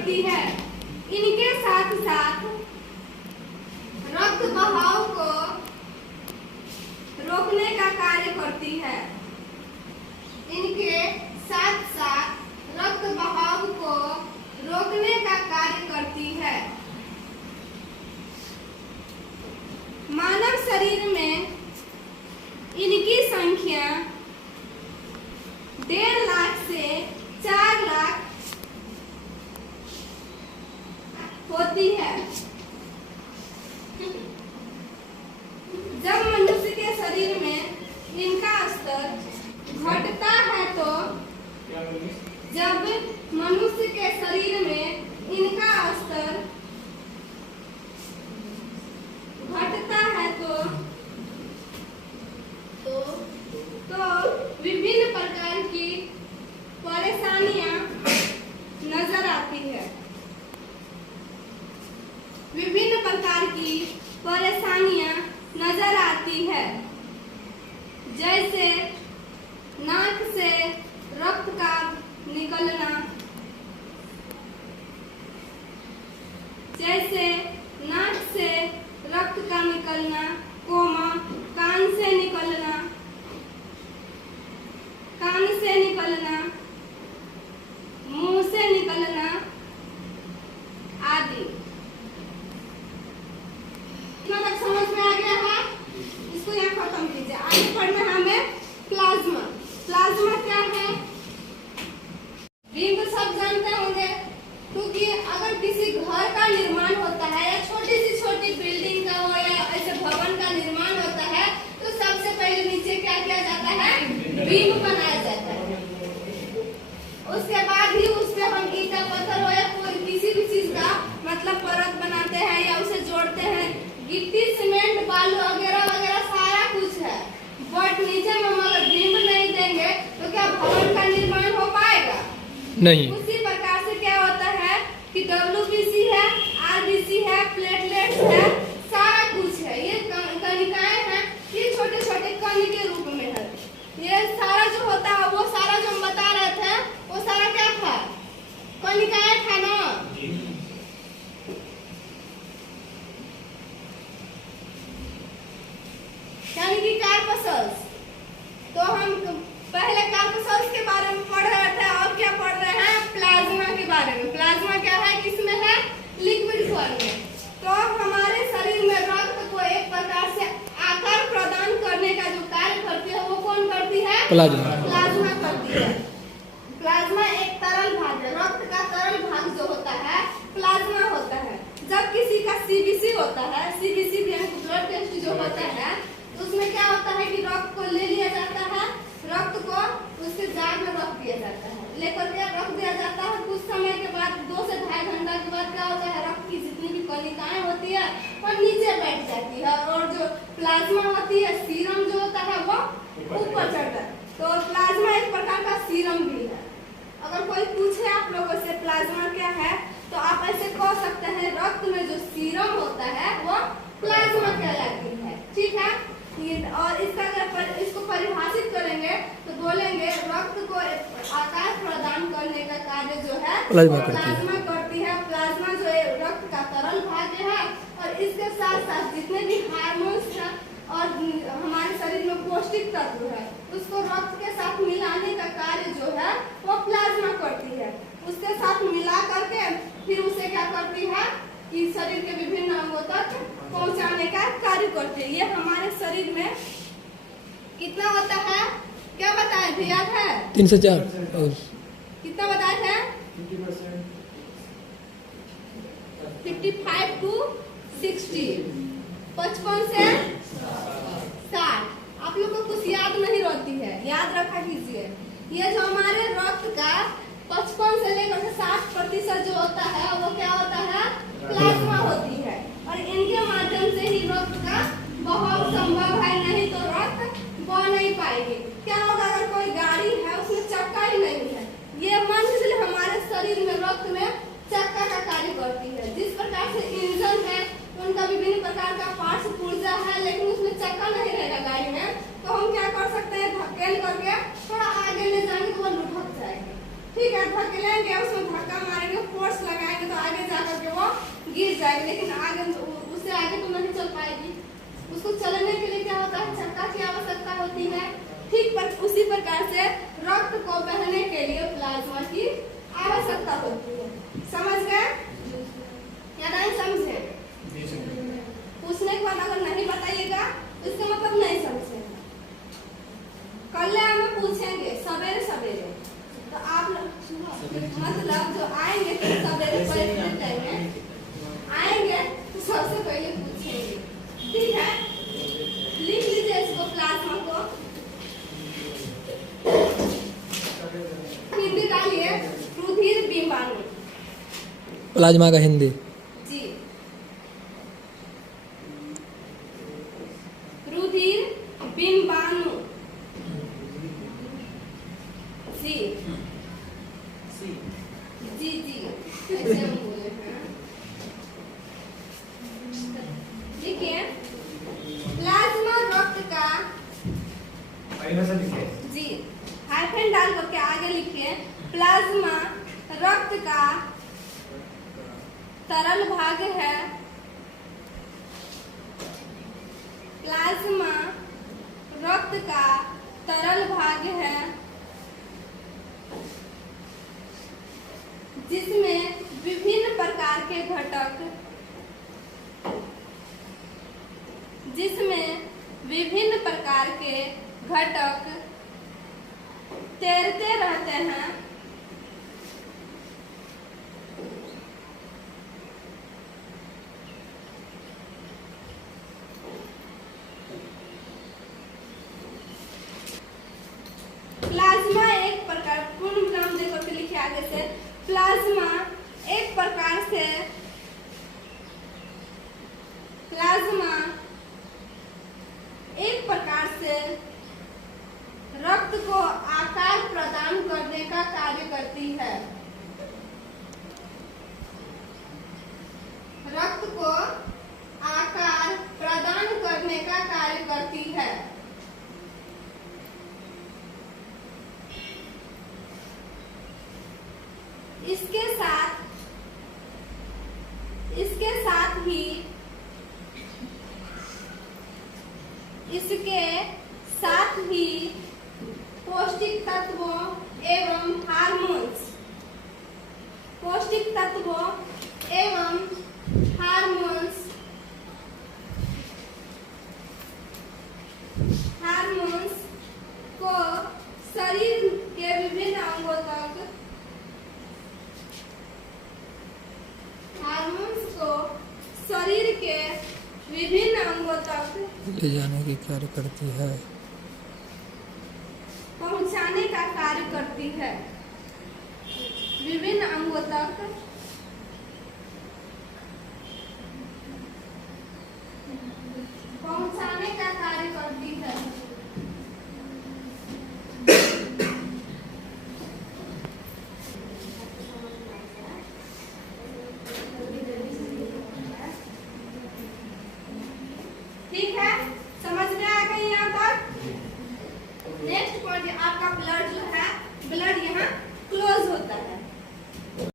करती है। इनके साथ साथ रक्त बहाव को रोकने का कार्य करती है। इनके साथ साथ रक्त बहाव को रोकने का कार्य करती है। मानव शरीर में इनकी संख्या 1.5 लाख से 4 लाख होती है। जब मनुष्य के शरीर में इनका स्तर घटता है तो जब मनुष्य के शरीर में इनका स्तर घटता है तो विभिन्न प्रकार की परेशानियां नजर आती है। विभिन्न प्रकार की परेशानियां नजर आती है, जैसे नाक से रक्त का निकलना, कान से निकलना, मुंह से निकलना आदि। इतना तक समझ में आ गया है? इसको यहाँ खत्म कीजिए। आगे पढ़ना है हमें प्लाज्मा। प्लाज्मा क्या है? बिंब सब जानते होंगे, क्योंकि अगर किसी घर का निर्माण होता है या छोटी बिल्डिंग का हो या ऐसे भवन का निर्माण होता है तो सबसे पहले नीचे क्या किया जाता है? बिंब बनाया जाता है। उसके बाद ही उस पे हम ईंटा पत्थर हो या कोई किसी भी चीज का मतलब परत बनाते हैं या उसे जोड़ते हैं। गिट्टी सीमेंट बालू वगैरह वगैरह सारा कुछ है, बट नीचे में हम अगर बिंब नहीं देंगे तो क्या भवन का निर्माण हो पाएगा? नहीं। उसी प्रकार से क्या होता है कि WBC है, RBC है, प्लेटलेट्स है, सारा कुछ है। ये कणिकाएं हैं, ये छोटे छोटे कण के रूप में है। ये सारा जो होता है वो सारा जो हम बता रहे थे वो सारा क्या था? कणिकाएं था ना। यानी कि कार्पसल्स। तो हम पहले कार्पसल्स के बारे में पढ़ रहे थे और क्या पढ़ रहे हैं? प्लाज्मा के बारे में। प्लाज्मा क्या है? किसमें है? लिक्विड फॉर्म में। तो हमारे शरीर में रक्त को एक प्रकार से आकार प्रदान करने का जो कार्य करती है वो कौन करती है? प्लाज्मा। प्लाज्मा करती है। प्लाज्मा एक तरल भाग है। रक्त का तरल भाग जो होता है प्लाज्मा होता है। जब किसी का CBC होता है, CBC ब्लड टेस्ट जो होता है, उसमें क्या होता है कि रक्त को ले लिया जाता है, रक्त को उसके जार में रख दिया जाता है, लेकर के रख दिया जाता है। कुछ समय के बाद 2 से 2.5 घंटा के बाद क्या होता है? रक्त की जितनी भी कणिकाएं होती है वो नीचे बैठ जाती है और जो प्लाज्मा होती है, सीरम जो होता है वो ऊपर चढ़ता है। तो प्लाज्मा एक प्रकार का सीरम भी है। अगर कोई पूछे आप लोगों से प्लाज्मा क्या है तो आप ऐसे कह सकते हैं रक्त में जो सीरम होता है वो प्लाज्मा कहलाती है। ठीक है? और इसका अगर इसको परिभाषित करेंगे तो बोलेंगे रक्त को आकार प्रदान करने का कार्य जो है प्लाज्मा करती है। प्लाज्मा जो है रक्त का तरल भाग है और इसके साथ साथ जितने भी हार्मोन्स हैं और हमारे शरीर में पौष्टिक तत्व है उसको रक्त के साथ मिलाने का कार्य जो है वो प्लाज्मा करती है। उसके साथ मिला करके फिर उसे क्या करती है कि शरीर के विभिन्न अंगों तक पहुंचाने का कार्य करते हैं। ये हमारे शरीर में कितना होता है? क्या बताए थे? याद है? 3 से 4। और कितना बताए थे? 55 to 60। 55 से 60। आप लोगों को कुछ याद नहीं रहती है, याद रखा कीजिए। ये जो हमारे रक्त का 55 से लेकर 60% जो होता है वो क्या होता है? प्लाज्मा होती है। और इनके माध्यम से ही रक्त का बहाव संभव है, नहीं तो रक्त बह नहीं पाएगी। क्या होगा अगर कोई गाड़ी है उसमें चक्का ही नहीं है? ये मान लीजिए हमारे शरीर में रक्त में चक्का का कार्य करती है। जिस प्रकार से इंजन है उनका विभिन्न प्रकार का पार्ट्स पुर्जा है, लेकिन उसमें चक्का नहीं रहेगा गाड़ी में, तो हम क्या कर सकते हैं? धकेल करके थोड़ा आगे ले जाएंगे तो वो लुढ़क जाएगा। ठीक है? धकेलेंगे, उसमें धक्का मारेंगे, फोर्स लगाएंगे तो आगे जाकर के वो गिर जाएगी, लेकिन आगे उससे आगे तो नहीं चल पाएगी। उसको चलने के लिए क्या होता है, चक्का की आवश्यकता होती है। ठीक पर उसी प्रकार से रक्त को बहने के लिए प्लाज्मा की आवश्यकता होती है। समझ गए या नहीं समझे? पूछने के बाद अगर नहीं बताइएगा इसका मतलब नहीं समझे। कल हम पूछेंगे सवेरे सवेरे, तो आप मतलब जो आएंगे तो सवेरे पहले टाइम में आएंगे तो सबसे पहले पूछेंगे, ठीक है? लिख लीजिए इसको, प्लाज्मा को हिंदी डालिए, रुधिर बिंबाणु। प्लाज्मा का हिंदी जी, रुधिर बिंबाणु। जी जी जी ऐसे हम बोले हैं। देखिए, प्लाज्मा रक्त का, जी हाइफन डाल करके आगे लिखिए, प्लाज्मा रक्त का तरल भाग है। प्लाज्मा रक्त का तरल भाग है जिसमें विभिन्न प्रकार के घटक तैरते रहते हैं। प्लाज्मा एक प्रकार, पूर्ण विराम देखो तो लिखे आगे से, प्लाज्मा एक प्रकार से, प्लाज्मा एक प्रकार से रक्त को आकार प्रदान करने का कार्य करती है। रक्त को आकार प्रदान करने का कार्य करती है। इसके साथ ही पौष्टिक तत्वों एवं हार्मोन्स, पौष्टिक तत्वों एवं हार्मोन्स को शरीर के विभिन्न अंगों तक, हार्मोन्स को शरीर के विभिन्न अंगों तक ले जाने की कार्य करती है, पहुंचाने का कार्य करती है। विभिन्न अंगों तक